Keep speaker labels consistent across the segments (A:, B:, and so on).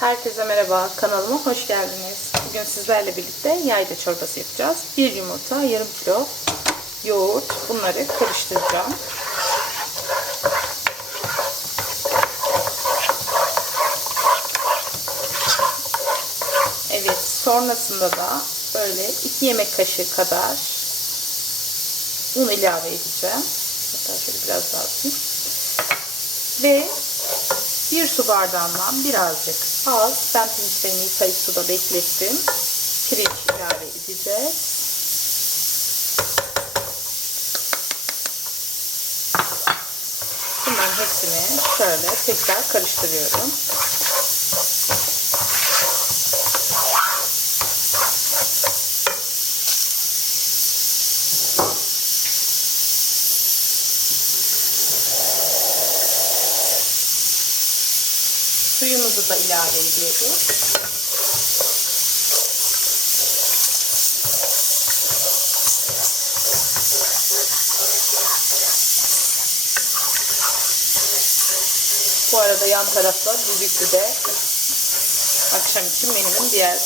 A: Herkese merhaba, kanalıma hoş geldiniz. Bugün sizlerle birlikte yayla çorbası yapacağız. Bir yumurta, yarım kilo yoğurt, bunları karıştıracağım. Evet, sonrasında da böyle 2 yemek kaşığı kadar un ilave edeceğim. Hatta şöyle biraz daha atayım. Ve bir su bardağından birazcık az. Ben pirinçlerimi yıkayıp suda beklettim. Pirinç ilave edeceğiz. Bunların hepsini şöyle tekrar karıştırıyorum. Suyumuzu da ilave ediyoruz. Bu arada yan tarafta düdüklüde akşam için menünün diğer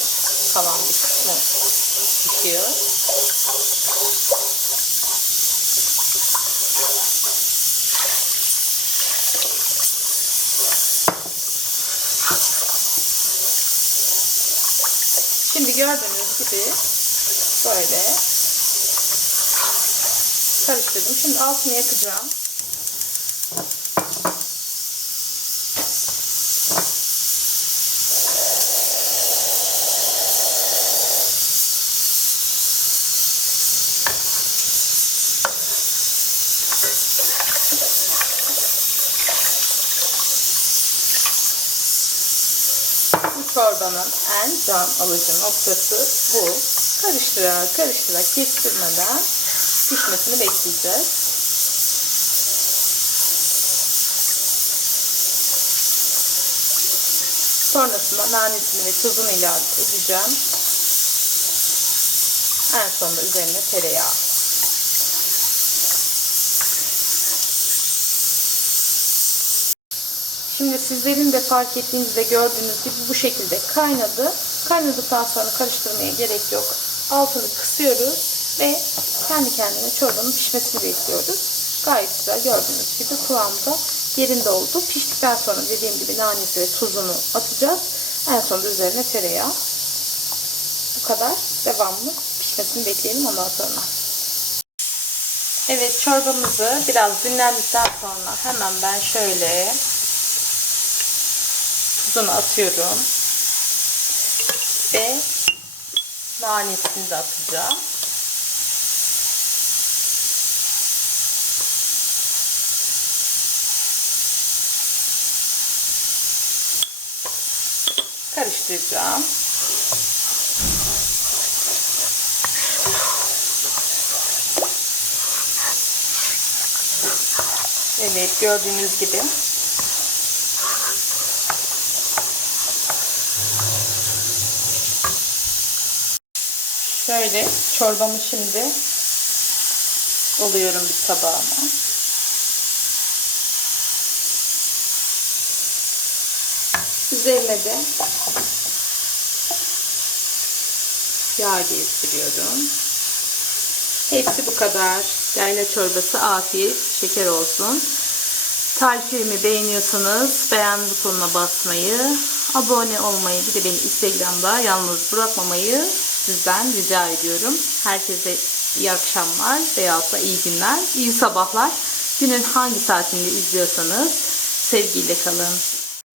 A: kalan bir kısmı pişiyor. Şimdi gördüğünüz gibi böyle karıştırdım. Şimdi altını yakacağım. Çorbanın en can alıcı noktası bu. Karıştırarak karıştırarak kestirmeden pişmesini bekleyeceğiz. Sonrasında nanesini ve tuzunu ilave edeceğim. En sonunda üzerine tereyağı. Şimdi sizlerin de fark ettiğiniz ve gördüğünüz gibi bu şekilde kaynadı. Kaynadıktan sonra karıştırmaya gerek yok. Altını kısıyoruz ve kendi kendine çorbanın pişmesini bekliyoruz. Gayet güzel gördüğünüz gibi kıvamda yerinde oldu. Piştikten sonra dediğim gibi nanesi ve tuzunu atacağız. En sonunda üzerine tereyağı. Bu kadar. Devamlı pişmesini bekleyelim ondan sonra. Evet çorbamızı biraz dinlendikten sonra hemen ben şöyle tuzunu atıyorum. Ve nanesini de atacağım. Karıştıracağım. Evet gördüğünüz gibi Şöyle çorbamı şimdi oluyorum bir tabağıma. Üzerine de yağ gezdiriyorum. Hepsi bu kadar. Yayla çorbası afiyet, şeker olsun. Tariflerimi beğeniyorsanız beğen butonuna basmayı, abone olmayı, bir de beni Instagram'da yalnız bırakmamayı sizden rica ediyorum. Herkese iyi akşamlar veyahut da iyi günler, iyi sabahlar. Günün hangi saatinde izliyorsanız sevgiyle kalın.